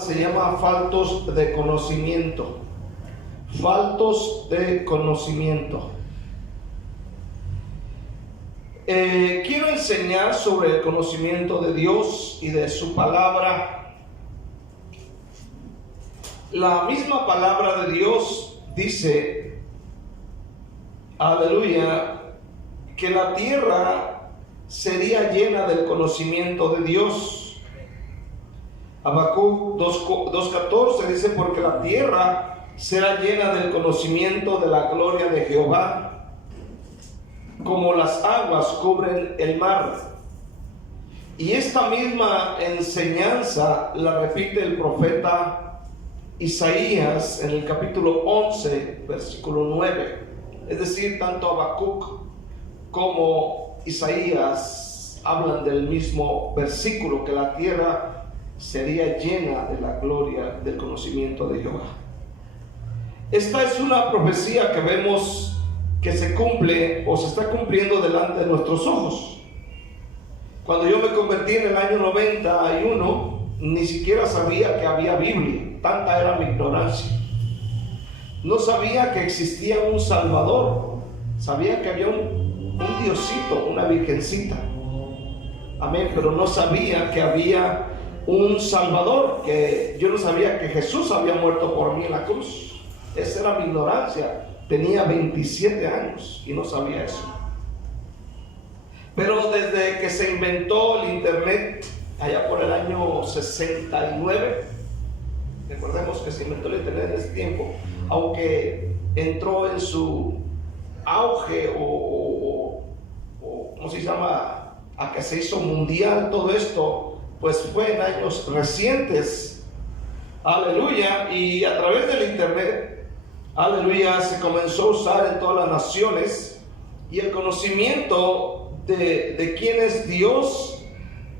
se llama faltos de conocimiento. Faltos de conocimiento. Quiero enseñar sobre el conocimiento de Dios y de su palabra. La misma palabra de Dios dice, aleluya, que la tierra sería llena del conocimiento de Dios. Habacuc 2:14 dice, porque la tierra será llena del conocimiento de la gloria de Jehová, como las aguas cubren el mar. Y esta misma enseñanza la repite el profeta Isaías en el capítulo 11, versículo 9. Es decir, tanto Habacuc como Isaías hablan del mismo versículo, que la tierra sería llena de la gloria del conocimiento de Jehová. Esta es una profecía que vemos que se cumple o se está cumpliendo delante de nuestros ojos. Cuando yo me convertí en el año 91, ni siquiera sabía que había Biblia, tanta era mi ignorancia. No sabía que existía un Salvador, sabía que había un Diosito, una Virgencita, amén, pero no sabía que había un Salvador, que yo no sabía que Jesús había muerto por mí en la cruz. Esa era mi ignorancia. Tenía 27 años y no sabía eso. Pero desde que se inventó el internet, allá por el año 69, recordemos que se inventó el internet en ese tiempo, aunque entró en su auge o ¿cómo se llama? A que se hizo mundial todo esto, pues fue en años recientes, aleluya, y a través del internet, aleluya, se comenzó a usar en todas las naciones, y el conocimiento de quién es Dios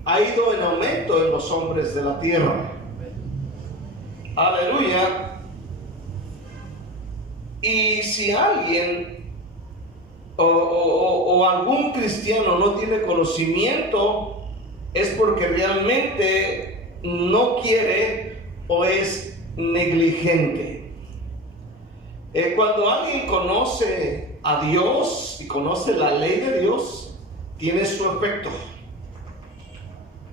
ha ido en aumento en los hombres de la tierra. Aleluya. Y si alguien o algún cristiano no tiene conocimiento, es porque realmente no quiere o es negligente. Cuando alguien conoce a Dios y conoce la ley de Dios, tiene su efecto.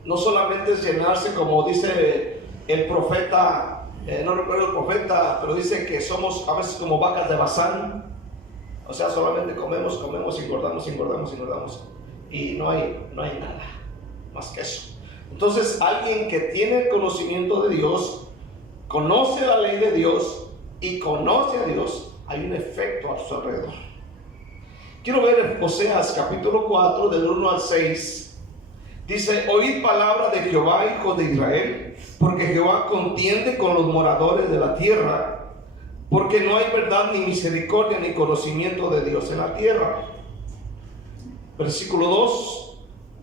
No solamente es llenarse, como dice el profeta, no recuerdo el profeta, pero dice que somos a veces como vacas de Bazán. O sea, solamente comemos, engordamos, y no hay nada más que eso. Entonces, alguien que tiene el conocimiento de Dios, conoce la ley de Dios y conoce a Dios, hay un efecto a su alrededor. Quiero ver en Oseas capítulo 4 del 1 al 6. Dice, oíd palabra de Jehová, hijos de Israel, porque Jehová contiende con los moradores de la tierra, porque no hay verdad ni misericordia ni conocimiento de Dios en la tierra. Versículo 2,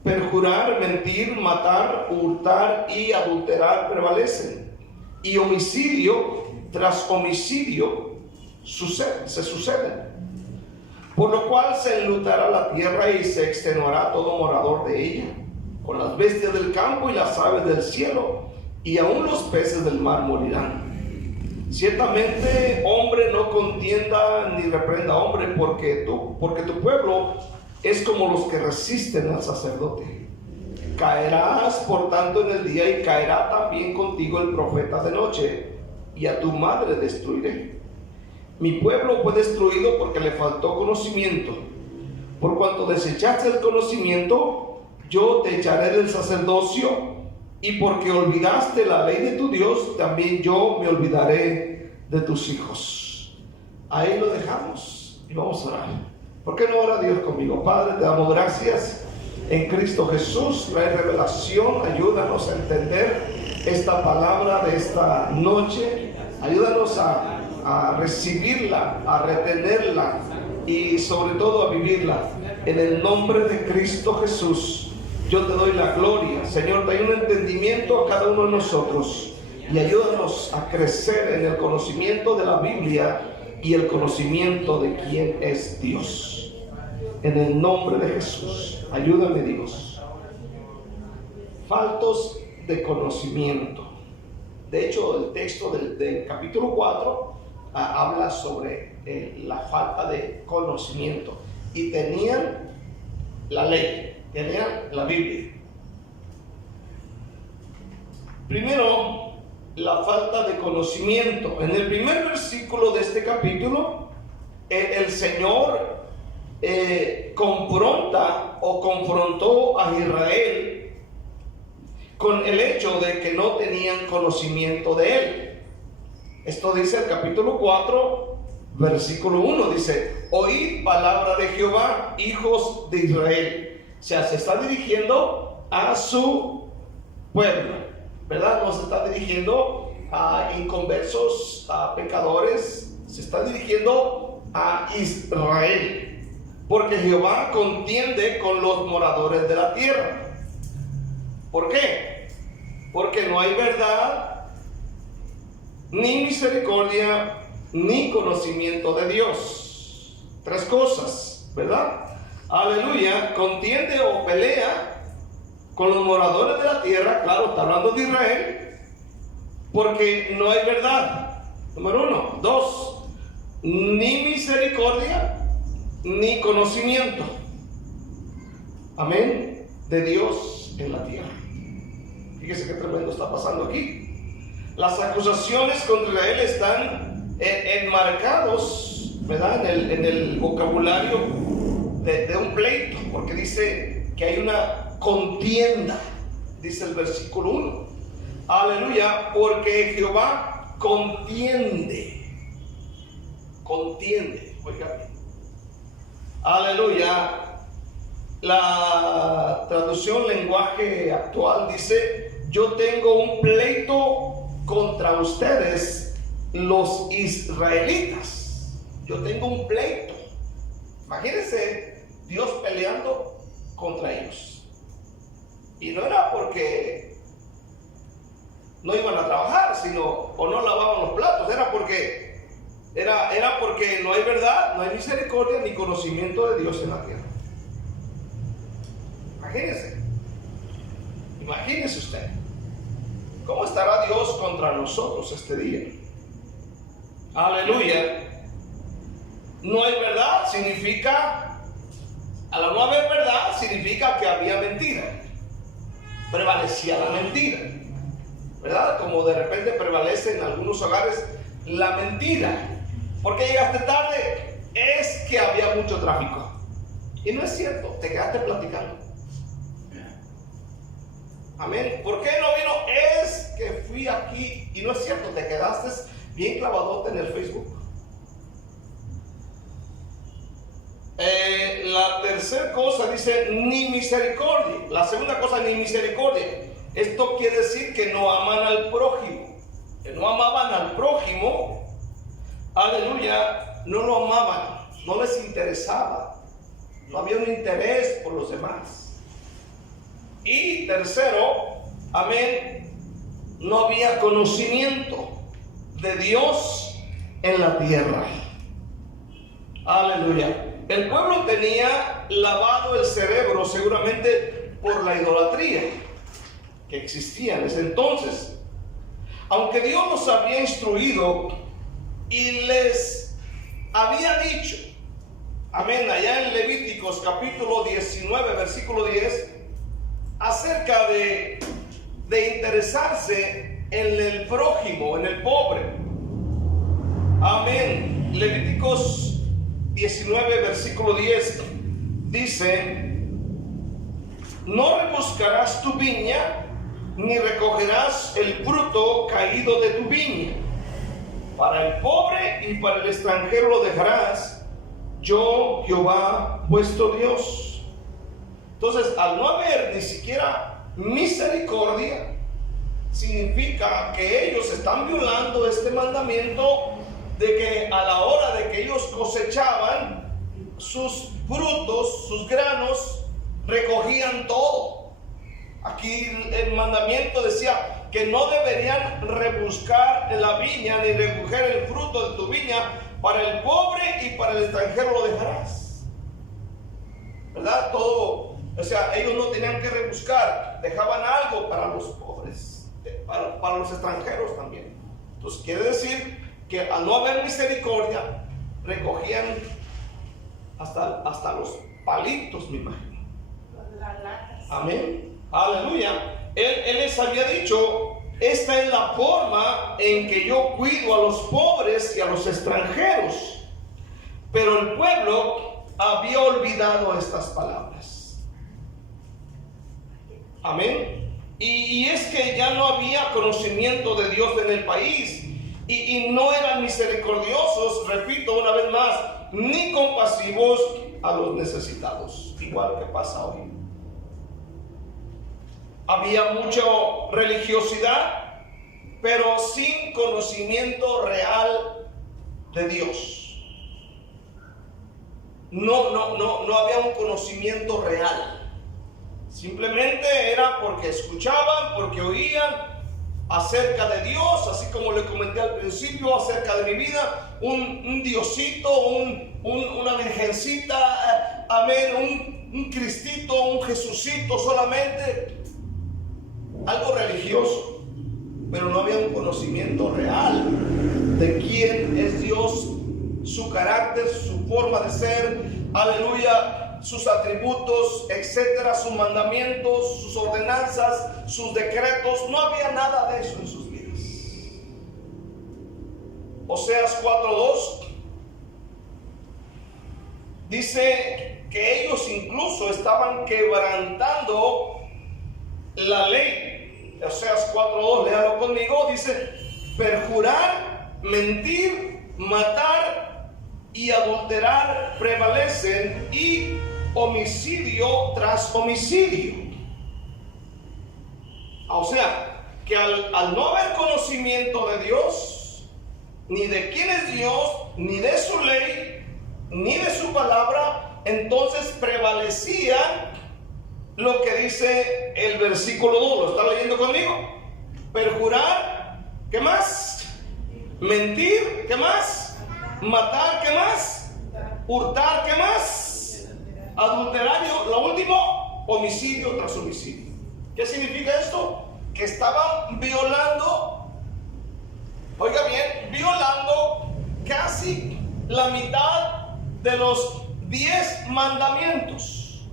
perjurar, mentir, matar, hurtar y adulterar prevalecen, y homicidio tras homicidio se suceden. Por lo cual se enlutará la tierra y se extenuará todo morador de ella, con las bestias del campo y las aves del cielo, y aún los peces del mar morirán. Ciertamente hombre no contienda ni reprenda hombre, porque tu pueblo es como los que resisten al sacerdote. Caerás por tanto en el día, y caerá también contigo el profeta de noche, y a tu madre destruiré. Mi pueblo fue destruido porque le faltó conocimiento. Por cuanto desechaste el conocimiento, yo te echaré del sacerdocio, y porque olvidaste la ley de tu Dios, también yo me olvidaré de tus hijos. Ahí lo dejamos y vamos a orar. ¿Por qué no ora Dios conmigo? Padre, te damos gracias en Cristo Jesús. Trae revelación, ayúdanos a entender esta palabra de esta noche. Ayúdanos a recibirla, a retenerla y sobre todo a vivirla. En el nombre de Cristo Jesús, yo te doy la gloria. Señor, da un entendimiento a cada uno de nosotros y ayúdanos a crecer en el conocimiento de la Biblia y el conocimiento de quién es Dios. En el nombre de Jesús, ayúdame, Dios. Faltos de conocimiento De hecho, el texto del capítulo 4 habla sobre la falta de conocimiento. Y tenían la ley, tenían la Biblia. Primero, la falta de conocimiento. En el primer versículo de este capítulo, el Señor confrontó a Israel con el hecho de que no tenían conocimiento de Él. Esto dice el capítulo 4, versículo 1, dice: oíd palabra de Jehová, hijos de Israel. O sea, se está dirigiendo a su pueblo, ¿verdad? No se está dirigiendo a inconversos, a pecadores, se está dirigiendo a Israel. Porque Jehová contiende con los moradores de la tierra. ¿Por qué? Porque no hay verdad, ni misericordia, ni conocimiento de Dios. Tres cosas, ¿verdad? Aleluya. Contiende o pelea con los moradores de la tierra. Claro, está hablando de Israel. Porque no hay verdad. Número 1. 2. Ni misericordia, ni conocimiento. Amén. De Dios en la tierra. Fíjese qué tremendo está pasando aquí. Las acusaciones contra Israel están enmarcados, ¿verdad? En el vocabulario de un pleito, porque dice que hay una contienda, dice el versículo 1. Aleluya, porque Jehová contiende. Oiga bien. Aleluya. La traducción lenguaje actual dice: yo tengo un pleito contra ustedes, los israelitas. Yo tengo un pleito. Imagínense Dios peleando contra ellos. Y no era porque no iban a trabajar, sino o no lavaban los platos, era porque no hay verdad, no hay misericordia ni conocimiento de Dios en la tierra. Imagínese usted, ¿cómo estará Dios contra nosotros este día? Aleluya. No hay verdad, significa, al no haber verdad, significa que había mentira. Prevalecía la mentira, ¿verdad? Como de repente prevalece en algunos hogares la mentira. ¿Por qué llegaste tarde? Es que había mucho tráfico. Y no es cierto, te quedaste platicando. Amén. ¿Por qué no vino? Es que fui aquí. Y no es cierto, te quedaste bien clavadote en el Facebook. La tercera cosa dice ni misericordia. La segunda cosa, ni misericordia. Esto quiere decir que no aman al prójimo. Que no amaban al prójimo. Aleluya. No lo amaban. No les interesaba. No había un interés por los demás. Y tercero, amén, no había conocimiento de Dios en la tierra. Aleluya. El pueblo tenía lavado el cerebro seguramente por la idolatría que existía en ese entonces. Aunque Dios los había instruido y les había dicho, amén, allá en Levíticos capítulo 19, versículo 10, acerca de interesarse en el prójimo, en el pobre. Amén. Levíticos 19, versículo 10 dice: no rebuscarás tu viña, ni recogerás el fruto caído de tu viña. Para el pobre y para el extranjero lo dejarás, yo Jehová vuestro Dios. Entonces, al no haber ni siquiera misericordia, significa que ellos están violando este mandamiento de que a la hora de que ellos cosechaban sus frutos, sus granos, recogían todo. Aquí el mandamiento decía que no deberían rebuscar la viña ni recoger el fruto de tu viña. Para el pobre y para el extranjero lo dejarás, ¿verdad? Todo. O sea, ellos no tenían que rebuscar, dejaban algo para los pobres. para los extranjeros también. Entonces quiere decir que al no haber misericordia, recogían hasta los palitos, me imagino. Amén. Aleluya. Él les había dicho: esta es la forma en que yo cuido a los pobres y a los extranjeros. Pero el pueblo había olvidado estas palabras. Amén. Y es que ya no había conocimiento de Dios en el país. Y no eran misericordiosos, repito una vez más, ni compasivos a los necesitados. Igual que pasa hoy. Había mucha religiosidad, pero sin conocimiento real de Dios. No había un conocimiento real. Simplemente era porque escuchaban, porque oían acerca de Dios, así como le comenté al principio acerca de mi vida, un Diosito, una virgencita, amén, un Cristito, un Jesucito solamente, algo religioso, pero no había un conocimiento real de quién es Dios, su carácter, su forma de ser, aleluya, sus atributos, etcétera, sus mandamientos, sus ordenanzas, sus decretos. No había nada de eso en sus vidas. Oseas 4:2 dice que ellos incluso estaban quebrantando la ley. Oseas 4:2, léalo conmigo, dice: perjurar, mentir, matar y adulterar prevalecen, y homicidio tras homicidio. O sea, que al no haber conocimiento de Dios, ni de quién es Dios, ni de su ley, ni de su palabra, entonces prevalecía lo que dice el versículo 2. ¿Lo está leyendo conmigo? Perjurar, ¿qué más? Mentir, ¿qué más? Matar, ¿qué más? Hurtar, ¿qué más? Adulterio, lo último, homicidio tras homicidio. ¿Qué significa esto? Que estaban violando, oiga bien, violando casi la mitad de los 10 mandamientos.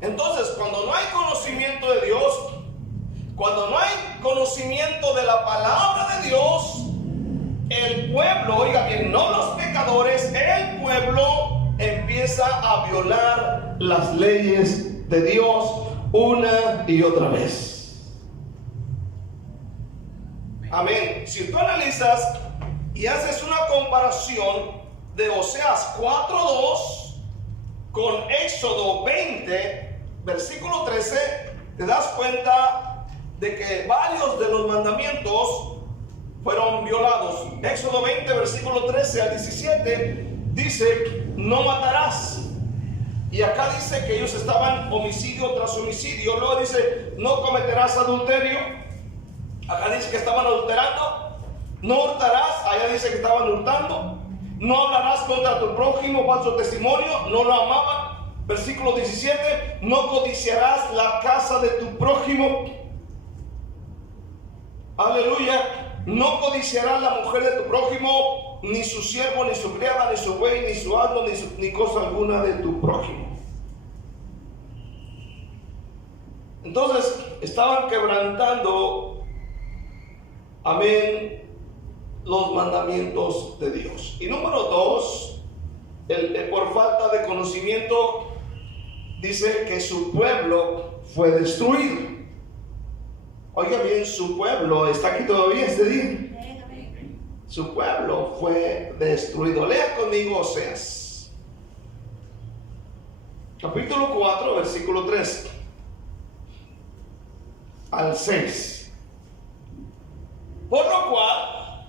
Entonces, cuando no hay conocimiento de Dios, cuando no hay conocimiento de la palabra de Dios, el pueblo, oiga bien, no los pecadores, el pueblo empieza a violar las leyes de Dios una y otra vez. Amén. Si tú analizas y haces una comparación de Oseas 4:2 con Éxodo 20, versículo 13, te das cuenta de que varios de los mandamientos fueron violados. Éxodo 20, versículo 13 al 17, dice: no matarás. Y acá dice que ellos estaban homicidio tras homicidio. Luego dice: no cometerás adulterio. Acá dice que estaban adulterando. No hurtarás. Allá dice que estaban hurtando. No hablarás contra tu prójimo falso testimonio. No lo amaban. Versículo 17: no codiciarás la casa de tu prójimo. Aleluya. No codiciarás la mujer de tu prójimo, ni su siervo, ni su criada, ni su buey, ni su asno, ni cosa alguna de tu prójimo. Entonces estaban quebrantando, amén, los mandamientos de Dios. Y número 2, por falta de conocimiento, dice que su pueblo fue destruido. Oiga bien, su pueblo está aquí todavía este día. Su pueblo fue destruido. Lea conmigo Oseas, capítulo 4, versículo 3 al 6. Por lo cual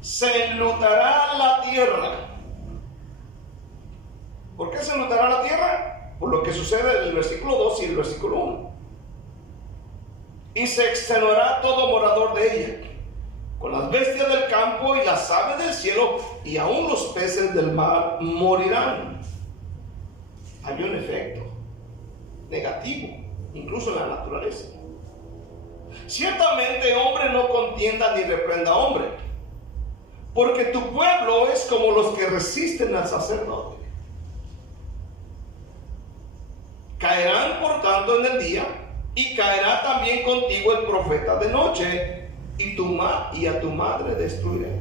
se enlutará la tierra. ¿Por qué se enlutará la tierra? Por lo que sucede en el versículo 2 y el versículo 1. Y se extenuará todo morador de ella, con las bestias del campo y las aves del cielo, y aún los peces del mar morirán. Había un efecto negativo, incluso en la naturaleza. ciertamente hombre no contienda ni reprenda a hombre, porque tu pueblo es como los que resisten al sacerdote. Caerán por tanto en el día, y caerá también contigo el profeta de noche, y a tu madre destruiré.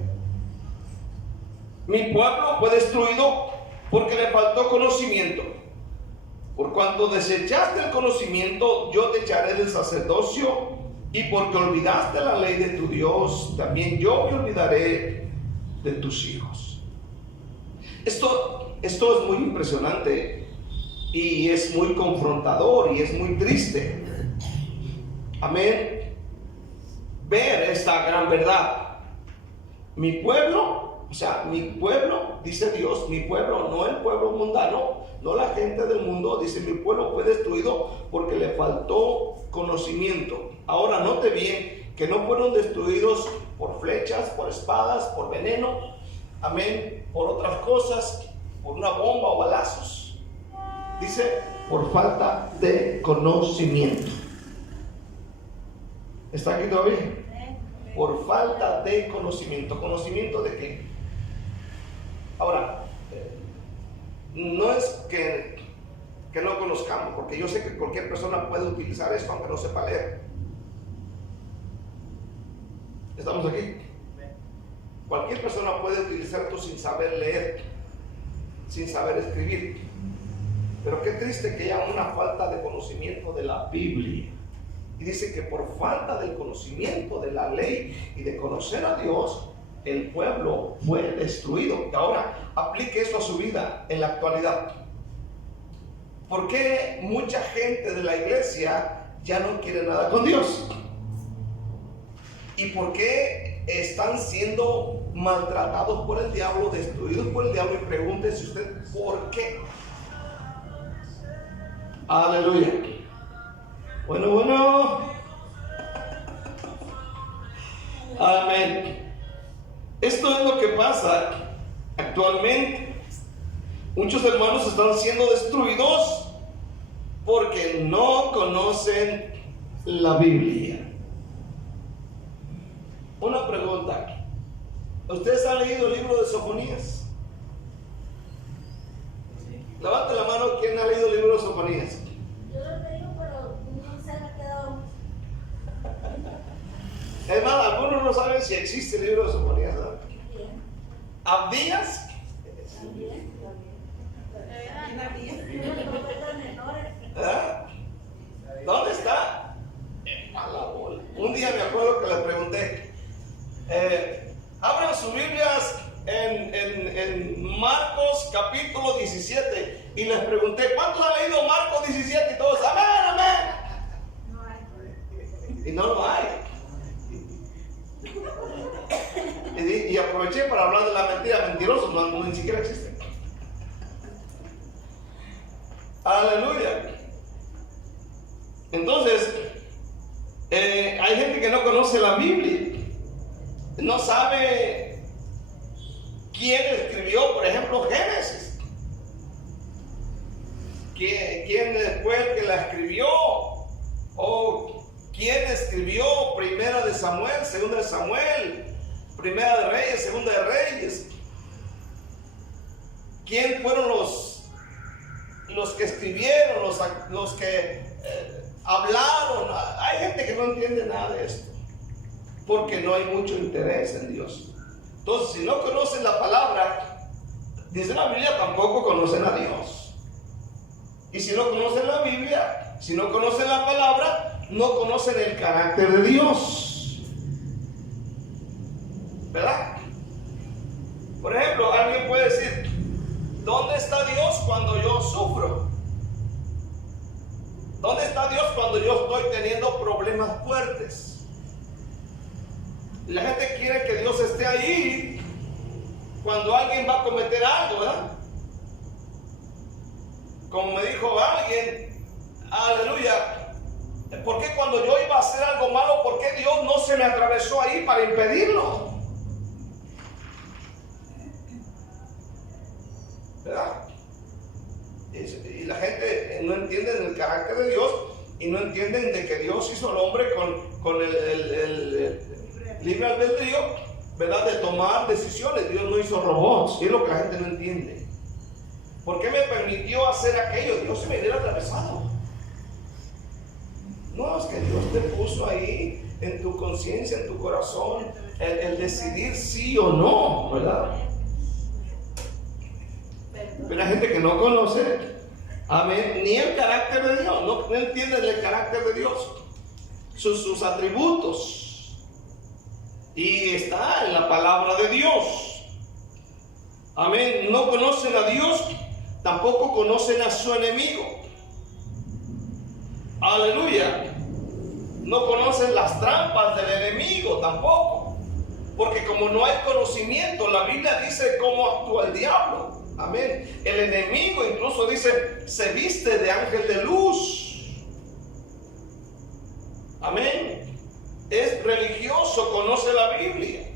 Mi pueblo fue destruido porque le faltó conocimiento. Por cuanto desechaste el conocimiento, yo te echaré del sacerdocio, y porque olvidaste la ley de tu Dios, también yo me olvidaré de tus hijos. Esto es muy impresionante y es muy confrontador y es muy triste. Amén. Ver esta gran verdad. Mi pueblo, dice Dios, mi pueblo, no el pueblo mundano, no la gente del mundo, dice mi pueblo fue destruido porque le faltó conocimiento. Ahora note bien que no fueron destruidos por flechas, por espadas, por veneno, amén, por otras cosas, por una bomba o balazos. Dice, por falta de conocimiento. ¿Está aquí todavía? Por falta de conocimiento. ¿Conocimiento de qué? Ahora, no es que no conozcamos, porque yo sé que cualquier persona puede utilizar esto aunque no sepa leer. ¿Estamos aquí? Cualquier persona puede utilizar esto sin saber leer, sin saber escribir. Pero qué triste que haya una falta de conocimiento de la Biblia. Y dice que por falta del conocimiento de la ley y de conocer a Dios, el pueblo fue destruido. Y ahora aplique esto a su vida en la actualidad. ¿Por qué mucha gente de la iglesia ya no quiere nada con Dios? ¿Y por qué están siendo maltratados por el diablo, destruidos por el diablo? Y pregúntese usted, ¿por qué? Aleluya. Bueno. Amén. Esto es lo que pasa actualmente. Muchos hermanos están siendo destruidos porque no conocen la Biblia. Una pregunta. ¿Ustedes han leído el libro de Sofonías? Levante la mano quien ha leído el libro de Sofonías. Yo lo he leído, pero no se me ha quedado. Es más, algunos no saben si existe el libro de Sofonías, ¿no? Bien. ¿Abdías? También. ¿Ah? ¿Dónde está? A la bola. Un día me acuerdo que le pregunté, abran sus Biblias en Marcos capítulo 17, y les pregunté, ¿cuántos han leído Marcos 17? Y todos, amén. No hay. Y no lo hay. Y aproveché para hablar de la mentira, mentirosos, no, ni siquiera existen. Aleluya. Entonces, hay gente que no conoce la Biblia, no sabe quién escribió, por ejemplo, Génesis. ¿Quién fue el que la escribió? ¿O quién escribió Primera de Samuel, Segunda de Samuel, Primera de Reyes, Segunda de Reyes? ¿Quién fueron los que escribieron, los que hablaron? Hay gente que no entiende nada de esto, porque no hay mucho interés en Dios. Entonces, si no conocen la palabra, dice la Biblia, tampoco conocen a Dios. Y si no conocen la Biblia, si no conocen la palabra, no conocen el carácter de Dios. ¿Verdad? Por ejemplo, alguien puede decir, ¿dónde está Dios cuando yo sufro? ¿Dónde está Dios cuando yo estoy teniendo problemas fuertes? Y la gente quiere que Dios esté ahí cuando alguien va a cometer algo, ¿verdad? Como me dijo alguien, aleluya, ¿por qué cuando yo iba a hacer algo malo, por qué Dios no se me atravesó ahí para impedirlo? ¿Verdad? Y la gente no entiende el carácter de Dios y no entienden de que Dios hizo al hombre con el libre albedrío, ¿verdad? De tomar decisiones. Dios no hizo robots, y es lo que la gente no entiende. ¿Por qué me permitió hacer aquello? Dios se me hubiera atravesado. No, es que Dios te puso ahí en tu conciencia, en tu corazón, el decidir sí o no, ¿verdad? Pero hay gente que no conoce, amén, ni el carácter de Dios, no entienden el carácter de Dios, sus atributos. Y está en la palabra de Dios. Amén. No conocen a Dios, tampoco conocen a su enemigo. Aleluya. No conocen las trampas del enemigo tampoco. Porque como no hay conocimiento, la Biblia dice cómo actúa el diablo. Amén. El enemigo incluso dice, se viste de ángel de luz. Amén. Es religioso, conoce la Biblia.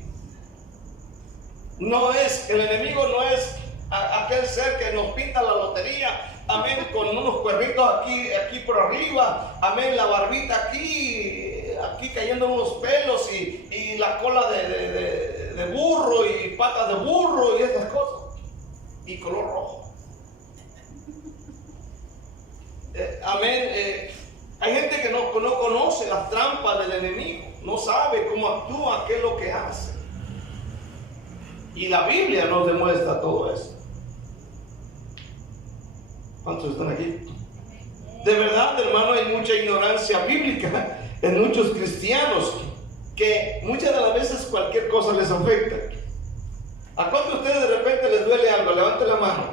El enemigo no es aquel ser que nos pinta la lotería. Amén, con unos cuernitos aquí por arriba, amén, la barbita aquí cayendo unos pelos y la cola de burro y patas de burro y estas cosas, y color rojo. Amén. Hay gente que no conoce las trampas del enemigo, no sabe cómo actúa, qué es lo que hace. Y la Biblia nos demuestra todo eso. ¿Cuántos están aquí? De verdad, hermano, hay mucha ignorancia bíblica en muchos cristianos que muchas de las veces cualquier cosa les afecta. ¿A cuántos de ustedes de repente les duele algo? Levanten la mano.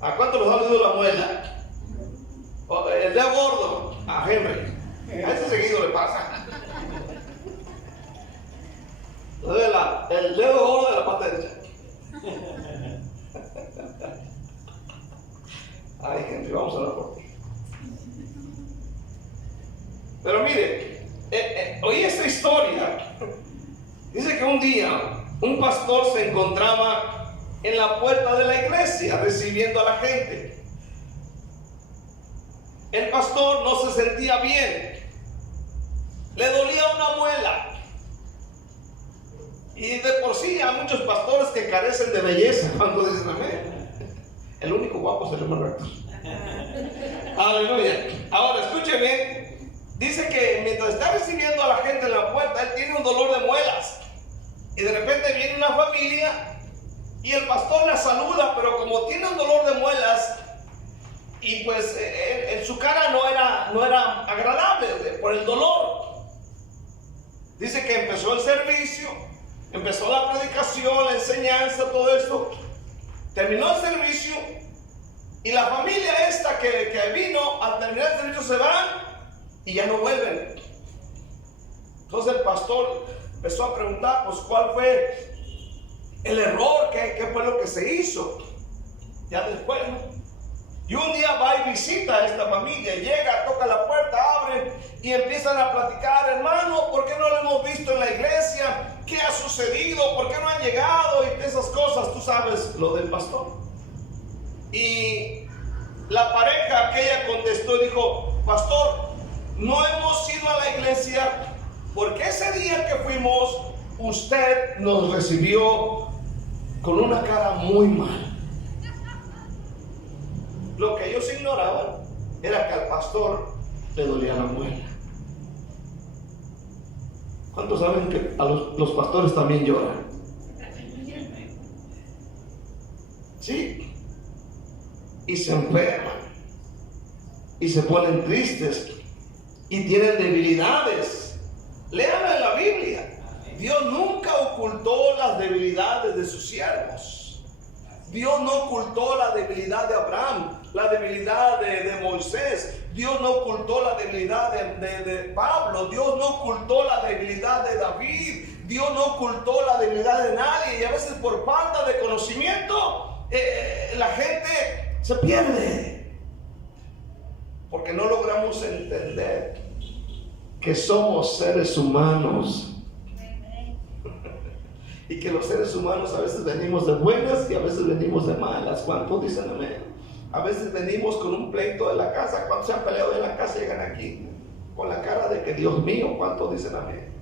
¿A cuántos les ha dolido la muela? El dedo gordo. A Henry. A ese seguido le pasa. El dedo gordo de la pata derecha. Ay, Henry, vamos a hablar por ti. Pero mire, oí esta historia. Dice que un día un pastor se encontraba en la puerta de la iglesia recibiendo a la gente. El pastor no se sentía bien, le dolía una muela. Y de por sí hay muchos pastores que carecen de belleza cuando dicen amén. El único guapo es el hermano recto. Aleluya. Ahora escuche bien. Dice que mientras está recibiendo a la gente en la puerta, él tiene un dolor de muelas. Y de repente viene una familia y el pastor la saluda, pero como tiene un dolor de muelas y pues en su cara no era agradable por el dolor. Dice que empezó el servicio, empezó la predicación, la enseñanza, todo esto. Terminó el servicio y la familia esta que vino, al terminar el servicio se van y ya no vuelven. Entonces el pastor empezó a preguntar, pues, ¿cuál fue el error? ¿Qué fue lo que se hizo? Ya después, ¿no? Y un día va y visita a esta familia, llega, toca la puerta, abren y empiezan a platicar, hermano, ¿por qué no lo hemos visto en la iglesia? ¿Qué ha sucedido? ¿Por qué no han llegado? Y esas cosas, tú sabes lo del pastor. Y la pareja aquella contestó y dijo, pastor, no hemos ido a la iglesia porque ese día que fuimos, usted nos recibió con una cara muy mal. Lo que ellos ignoraban era que al pastor le dolía la muela. ¿Cuántos saben que a los pastores también lloran? Sí. Y se enferman. Y se ponen tristes. Y tienen debilidades. Léanlo en la Biblia. Dios nunca ocultó las debilidades de sus siervos. Dios no ocultó la debilidad de Abraham, la debilidad de Moisés. Dios no ocultó la debilidad de Pablo. Dios no ocultó la debilidad de David. Dios no ocultó la debilidad de nadie. Y a veces por falta de conocimiento la gente se pierde. Porque no logramos entender que somos seres humanos. Y que los seres humanos a veces venimos de buenas y a veces venimos de malas. ¿Cuántos dicen amén? A veces venimos con un pleito de la casa. ¿Cuántos se han peleado en la casa y llegan aquí con la cara de que Dios mío? ¿Cuántos dicen amén?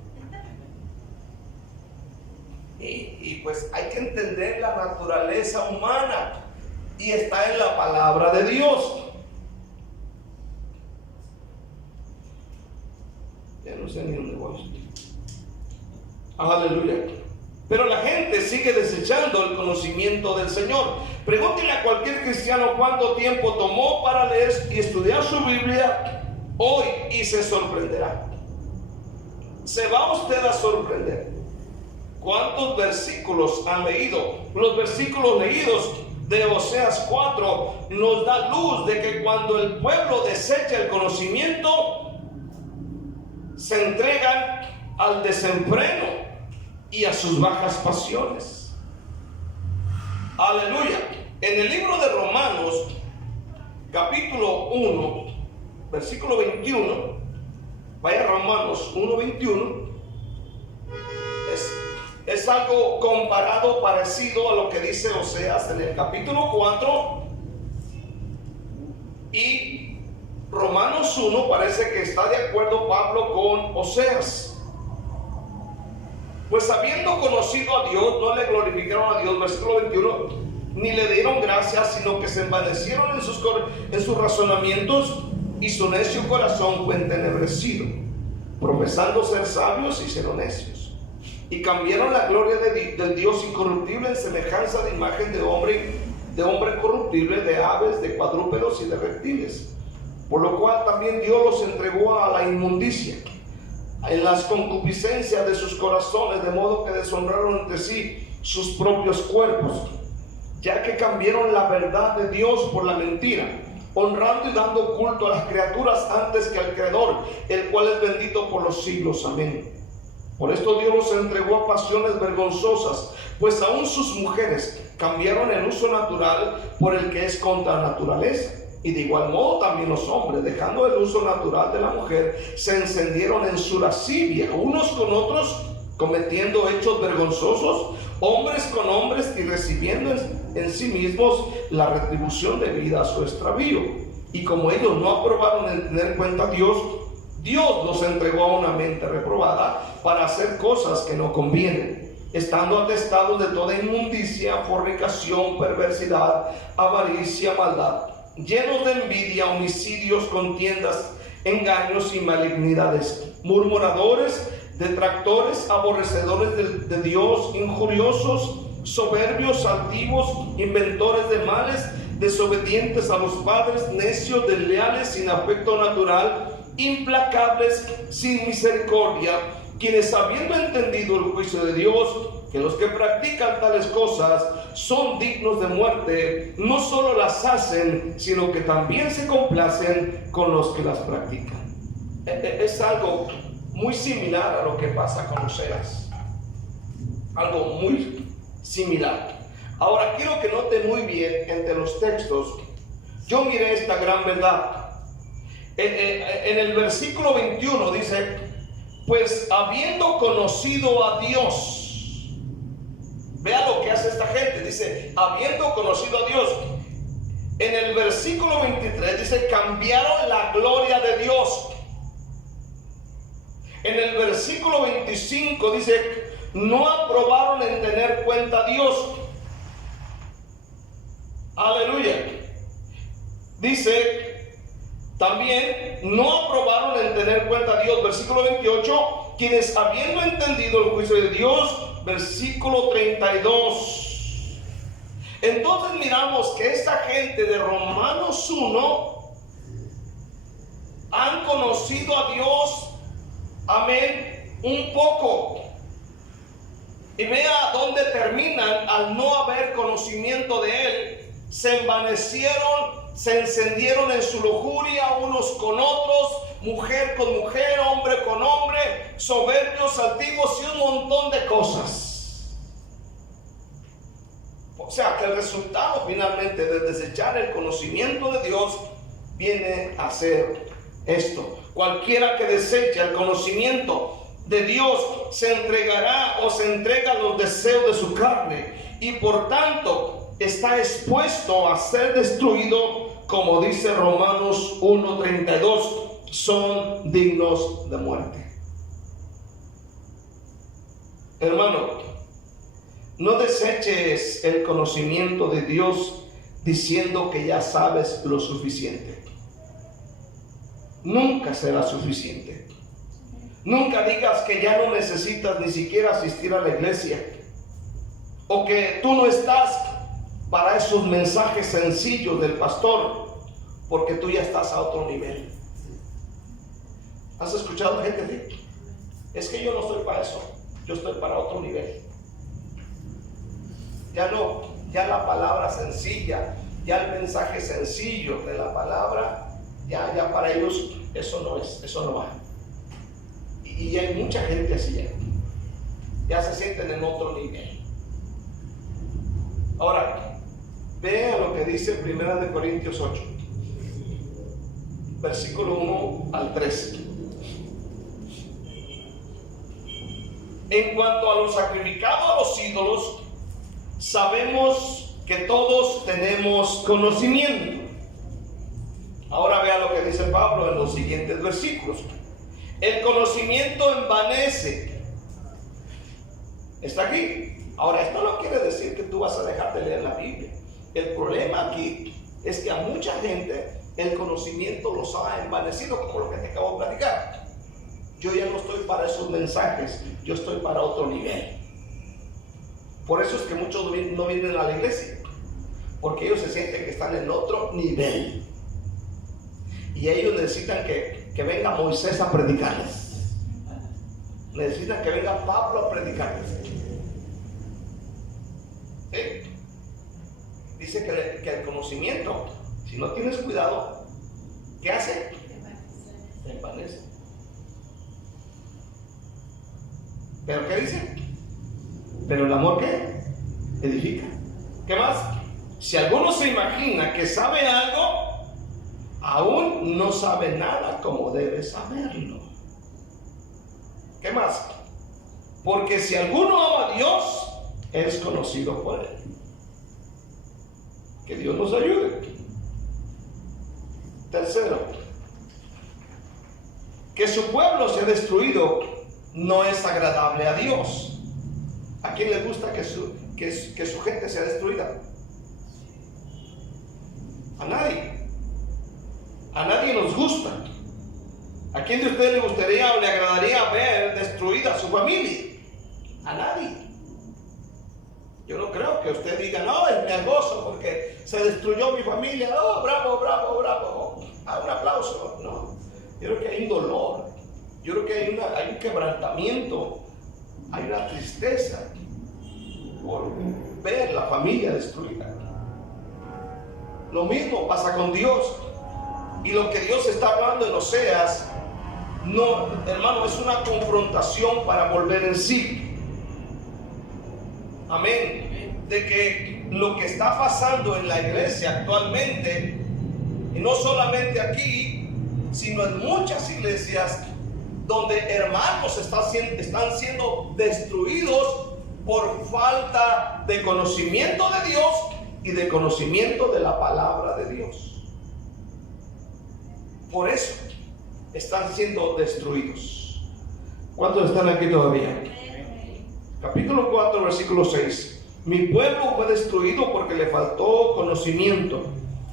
Y pues hay que entender la naturaleza humana y está en la palabra de Dios. Ya no sé ni dónde voy. Aleluya. Pero la gente sigue desechando el conocimiento del Señor. Pregúntele a cualquier cristiano cuánto tiempo tomó para leer y estudiar su Biblia hoy y se sorprenderá. Se va usted a sorprender. ¿Cuántos versículos han leído? Los versículos leídos de Oseas 4 nos da luz de que cuando el pueblo desecha el conocimiento, se entregan al desenfreno y a sus bajas pasiones. Aleluya. En el libro de Romanos, capítulo 1, versículo 21, vaya a Romanos 1, 21, es algo comparado, parecido a lo que dice Oseas en el capítulo 4, y Romanos 1 parece que está de acuerdo Pablo con Oseas. Pues habiendo conocido a Dios, no le glorificaron a Dios, versículo 21, ni le dieron gracias, sino que se envanecieron en sus razonamientos, y su necio corazón fue entenebrecido. Profesando ser sabios, se hicieron necios, y cambiaron la gloria del Dios incorruptible en semejanza de imagen de hombre corruptible, de aves, de cuadrúpedos y de reptiles. Por lo cual también Dios los entregó a la inmundicia, en las concupiscencias de sus corazones, de modo que deshonraron entre sí sus propios cuerpos, ya que cambiaron la verdad de Dios por la mentira, honrando y dando culto a las criaturas antes que al Creador, el cual es bendito por los siglos. Amén. Por esto Dios los entregó a pasiones vergonzosas, pues aún sus mujeres cambiaron el uso natural por el que es contra la naturaleza. Y de igual modo también los hombres, dejando el uso natural de la mujer, se encendieron en su lascivia, unos con otros, cometiendo hechos vergonzosos, hombres con hombres, y recibiendo en sí mismos la retribución debida a su extravío. Y como ellos no aprobaron en tener cuenta a Dios, Dios los entregó a una mente reprobada para hacer cosas que no convienen, estando atestados de toda inmundicia, fornicación, perversidad, avaricia, maldad, llenos de envidia, homicidios, contiendas, engaños y malignidades, murmuradores, detractores, aborrecedores de Dios, injuriosos, soberbios, altivos, inventores de males, desobedientes a los padres, necios, desleales, sin afecto natural, implacables, sin misericordia, quienes habiendo entendido el juicio de Dios, que los que practican tales cosas son dignos de muerte, no solo las hacen, sino que también se complacen con los que las practican. Es algo muy similar a lo que pasa con Oseas. Algo muy similar. Ahora quiero que note muy bien entre los textos. Yo miré esta gran verdad. En el versículo 21 dice: pues habiendo conocido a Dios. Vea lo que hace esta gente. Dice, habiendo conocido a Dios. En el versículo 23 dice, cambiaron la gloria de Dios. En el versículo 25 dice, no aprobaron en tener cuenta a Dios. Aleluya. Dice también, no aprobaron en tener cuenta a Dios. Versículo 28, quienes habiendo entendido el juicio de Dios. Versículo 32. Entonces miramos que esta gente de Romanos 1 han conocido a Dios, amén, un poco. Y vea dónde terminan. Al no haber conocimiento de Él, se envanecieron, se encendieron en su lujuria unos con otros, mujer con mujer, hombre con hombre, soberbios, altivos y un montón de cosas. O sea que el resultado finalmente de desechar el conocimiento de Dios viene a ser esto. Cualquiera que desecha el conocimiento de Dios se entregará o se entrega a los deseos de su carne, y por tanto está expuesto a ser destruido como dice Romanos 1:32, son dignos de muerte. Hermano, no deseches el conocimiento de Dios diciendo que ya sabes lo suficiente. Nunca será suficiente. Nunca digas que ya no necesitas ni siquiera asistir a la iglesia, o que tú no estás para esos mensajes sencillos del pastor, porque tú ya estás a otro nivel. ¿Has escuchado gente decir? Es que yo no estoy para eso, yo estoy para otro nivel. Ya no, ya la palabra sencilla, ya el mensaje sencillo de la palabra, ya para ellos eso no es, eso no va. Y hay mucha gente así ya se sienten en otro nivel. Ahora, vea lo que dice 1 Corintios 8, versículo 1 al 13. En cuanto a lo sacrificado a los ídolos, sabemos que todos tenemos conocimiento. Ahora vea lo que dice Pablo en los siguientes versículos. El conocimiento envanece. Está aquí. Ahora, esto no quiere decir que tú vas a dejar de leer la Biblia. El problema aquí es que a mucha gente el conocimiento los ha envanecido, como lo que te acabo de platicar. Yo ya no estoy para esos mensajes, yo estoy para otro nivel. Por eso es que muchos no vienen a la iglesia, porque ellos se sienten que están en otro nivel. Y ellos necesitan que venga Moisés a predicarles. Necesitan que venga Pablo a predicarles. ¿Sí? Dice que el conocimiento, si no tienes cuidado, ¿qué hace? Se envanece. ¿Pero qué dice? Pero el amor, ¿qué? Edifica. ¿Qué más? Si alguno se imagina que sabe algo, aún no sabe nada como debe saberlo. ¿Qué más? Porque si alguno ama a Dios, es conocido por él. Que Dios nos ayude. Tercero, que su pueblo sea destruido no es agradable a Dios. ¿A quién le gusta que su gente sea destruida? A nadie. A nadie nos gusta. ¿A quién de ustedes le gustaría o le agradaría ver destruida su familia? A nadie. Yo no creo que usted diga, no, me gozo porque se destruyó mi familia. Oh, bravo, bravo, bravo. Un aplauso. No. Yo creo que hay un dolor. Yo creo que hay un quebrantamiento. Hay una tristeza por ver la familia destruida. Lo mismo pasa con Dios. Y lo que Dios está hablando en Oseas, no, hermano, es una confrontación para volver en sí. Amén. De que lo que está pasando en la iglesia actualmente, y no solamente aquí, sino en muchas iglesias, donde hermanos están siendo destruidos por falta de conocimiento de Dios y de conocimiento de la palabra de Dios. Por eso están siendo destruidos. ¿Cuántos están aquí todavía? Capítulo 4, versículo 6. Mi pueblo fue destruido porque le faltó conocimiento.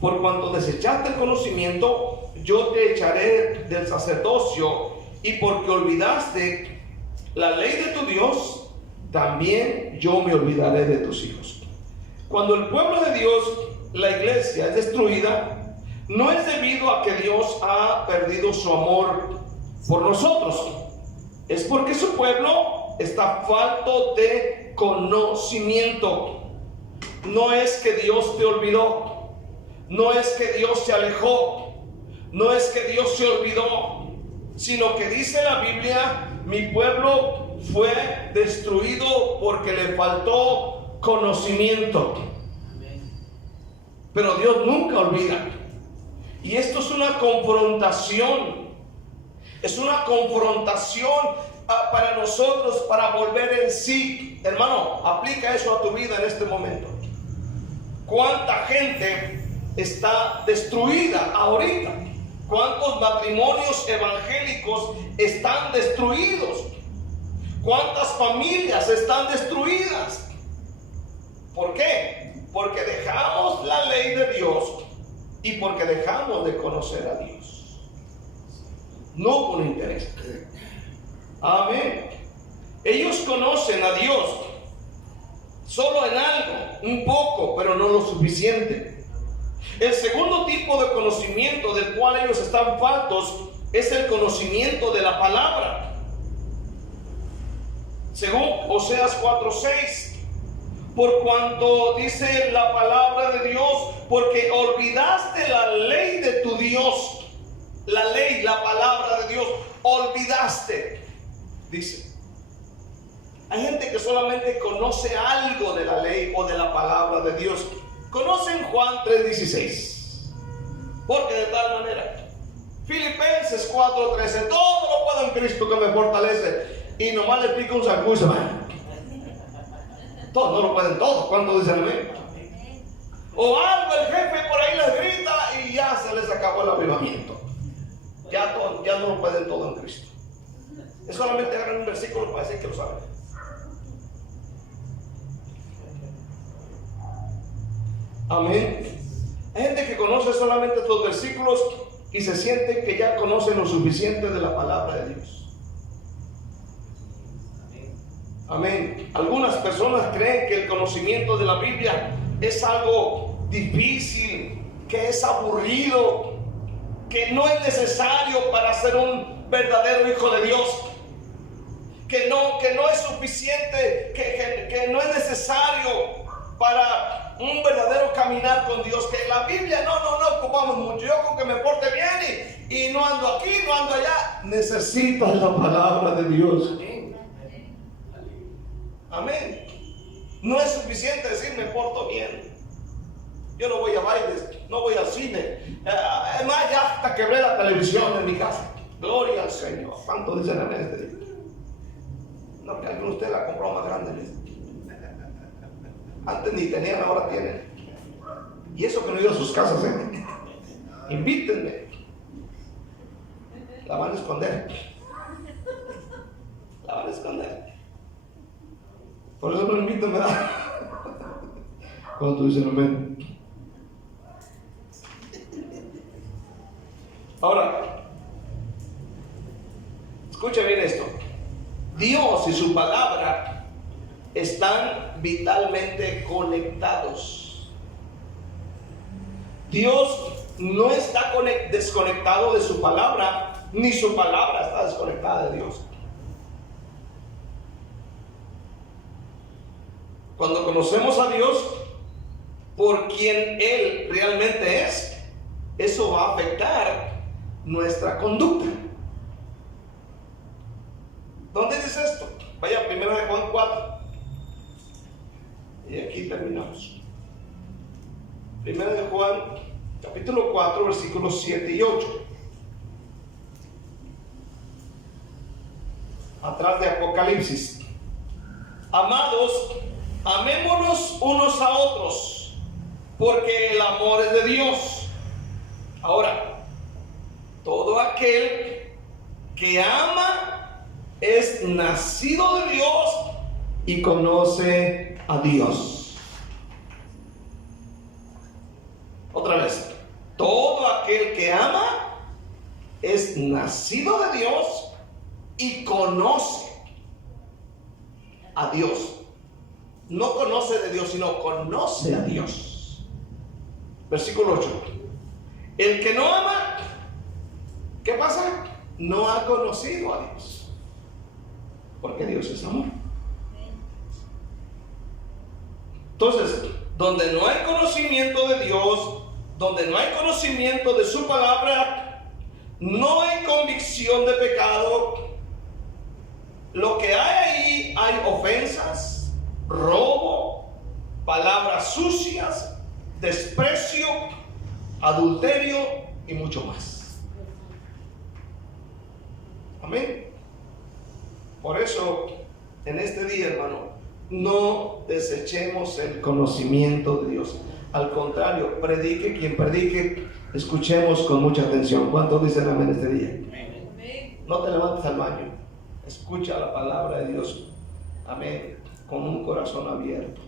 Por cuanto desechaste el conocimiento, yo te echaré del sacerdocio, y porque olvidaste la ley de tu Dios, también yo me olvidaré de tus hijos. Cuando el pueblo de Dios, la iglesia, es destruida, no es debido a que Dios ha perdido su amor por nosotros. Es porque su pueblo está falto de conocimiento. No es que Dios te olvidó. No es que Dios se alejó. No es que Dios se olvidó. Sino que dice la Biblia, mi pueblo fue destruido porque le faltó conocimiento. Pero Dios nunca olvida. Y esto es una confrontación. Es una confrontación para nosotros, para volver en sí. Hermano, aplica eso a tu vida en este momento. ¿Cuánta gente está destruida ahorita. ¿Cuántos matrimonios evangélicos están destruidos? ¿Cuántas familias están destruidas? ¿Por qué? Porque dejamos la ley de Dios y porque dejamos de conocer a Dios. No con interés. Amén. Ellos conocen a Dios solo en algo, un poco, pero no lo suficiente. El segundo tipo de conocimiento del cual ellos están faltos es el conocimiento de la palabra. Según Oseas 4:6, por cuanto dice la palabra de Dios, porque olvidaste la ley de tu Dios, la ley, la palabra de Dios, olvidaste, dice. Hay gente que solamente conoce algo de la ley o de la palabra de Dios. Conocen Juan 3:16, porque de tal manera, Filipenses 4:13, todo lo puedo en Cristo que me fortalece, y nomás le pica un saco y se va. Todos no lo pueden todos. ¿Cuántos dicen amén? O algo el jefe por ahí les grita y ya se les acabó el avivamiento. Ya no lo pueden todo en Cristo. Es solamente agarran un versículo para decir que lo saben. Amén. Hay gente que conoce solamente estos versículos y se siente que ya conoce lo suficiente de la palabra de Dios. Amén. Algunas personas creen que el conocimiento de la Biblia es algo difícil, que es aburrido, que no es necesario para ser un verdadero hijo de Dios, que no es suficiente, que no es necesario para un verdadero caminar con Dios, que la Biblia no ocupamos mucho. Yo con que me porte bien y no ando aquí, no ando allá. Necesitas la palabra de Dios. Amén. No es suficiente decir me porto bien. Yo no voy a bailes, no voy al cine. Es más, ya hasta quebré la televisión en mi casa. Gloria al Señor. ¿Cuánto dicen amén? No, que algunos de ustedes la compró más grande. Antes ni tenían, ahora tienen. Y eso que no he ido a sus casas, Invítenme. La van a esconder. La van a esconder. Por eso no invitan, ¿verdad? Cuando dicen amén. Ahora, escucha bien esto. Dios y su palabra están vitalmente conectados. Dios no está desconectado de su palabra, ni su palabra está desconectada de Dios. Cuando conocemos a Dios por quien Él realmente es, eso va a afectar nuestra conducta. ¿Dónde dice esto? Vaya primero de Juan 4. Y aquí terminamos. Primero de Juan, capítulo 4, versículos 7 y 8. Atrás de Apocalipsis. Amados, amémonos unos a otros, porque el amor es de Dios. Ahora, todo aquel que ama es nacido de Dios y conoce a Dios. Otra vez, todo aquel que ama es nacido de Dios y conoce a Dios. No conoce de Dios, sino conoce a Dios. Versículo 8. El que no ama, ¿qué pasa? No ha conocido a Dios, porque Dios es amor. Entonces, donde no hay conocimiento de Dios, donde no hay conocimiento de su palabra, no hay convicción de pecado. Lo que hay ahí, hay ofensas, robo, palabras sucias, desprecio, adulterio y mucho más. Amén. Por eso, en este día, hermano, no desechemos el conocimiento de Dios. Al contrario, predique quien predique. Escuchemos con mucha atención. ¿Cuántos dicen amén este día? No te levantes al baño. Escucha la palabra de Dios. Amén. Con un corazón abierto.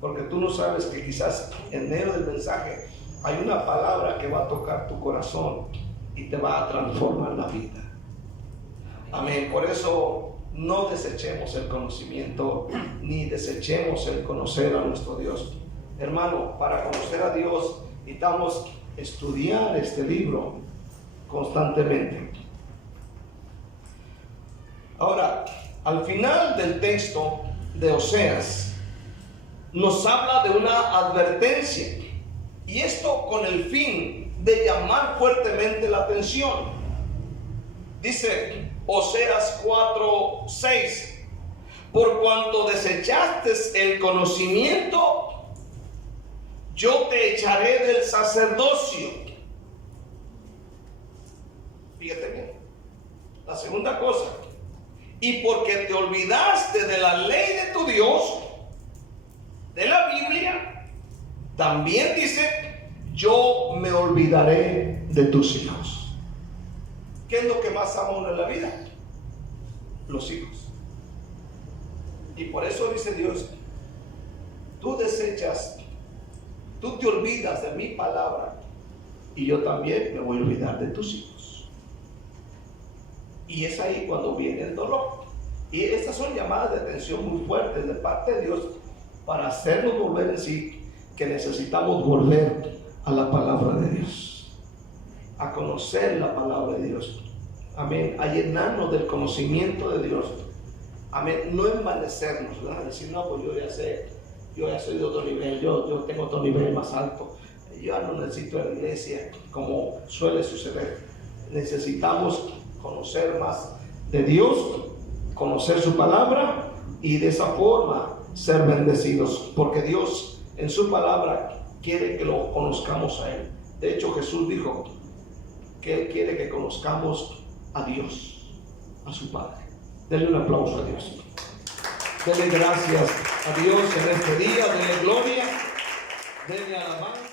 Porque tú no sabes que quizás en medio del mensaje hay una palabra que va a tocar tu corazón y te va a transformar la vida. Amén. Por eso no desechemos el conocimiento ni desechemos el conocer a nuestro Dios. Hermano, para conocer a Dios necesitamos estudiar este libro constantemente. Ahora, al final del texto de Oseas nos habla de una advertencia, y esto con el fin de llamar fuertemente la atención. Dice Oseas 4:6: por cuanto desechaste el conocimiento, yo te echaré del sacerdocio. Fíjate bien. La segunda cosa: y porque te olvidaste de la ley de tu Dios, de la Biblia, también dice, yo me olvidaré de tus hijos. ¿Qué es lo que más ama uno en la vida? Los hijos. Y por eso dice Dios, tú desechas, tú te olvidas de mi palabra, y yo también me voy a olvidar de tus hijos. Y es ahí cuando viene el dolor. Y estas son llamadas de atención muy fuertes de parte de Dios para hacernos volver en sí, que necesitamos volver a la palabra de Dios, a conocer la palabra de Dios. Amén. A llenarnos del conocimiento de Dios. Amén. No envanecernos, ¿verdad? Decir, no, pues yo ya sé, yo ya soy de otro nivel, yo tengo otro nivel más alto. Yo no necesito de la iglesia, como suele suceder. Necesitamos conocer más de Dios, conocer su palabra, y de esa forma ser bendecidos, porque Dios en su palabra quiere que lo conozcamos a Él. De hecho, Jesús dijo que Él quiere que conozcamos a Dios, a su Padre. Denle un aplauso a Dios. Denle gracias a Dios en este día, denle gloria, denle alabanza.